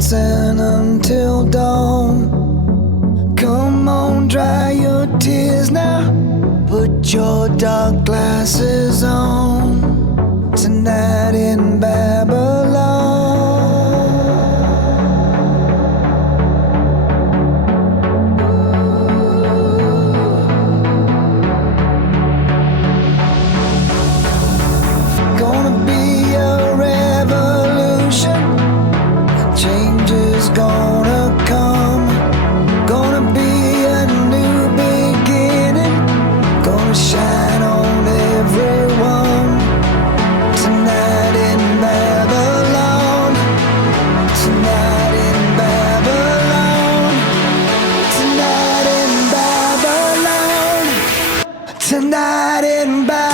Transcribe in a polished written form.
dancing until dawn. Come on, dry your tears now. Put your dark glasses on. Tonight in Babylon. Gonna be a revolution. Change is gonna come. Gonna be a new beginning. Gonna shine on everyone. Tonight in Babylon. Tonight in Babylon. Tonight in Babylon. Tonight in Babylon.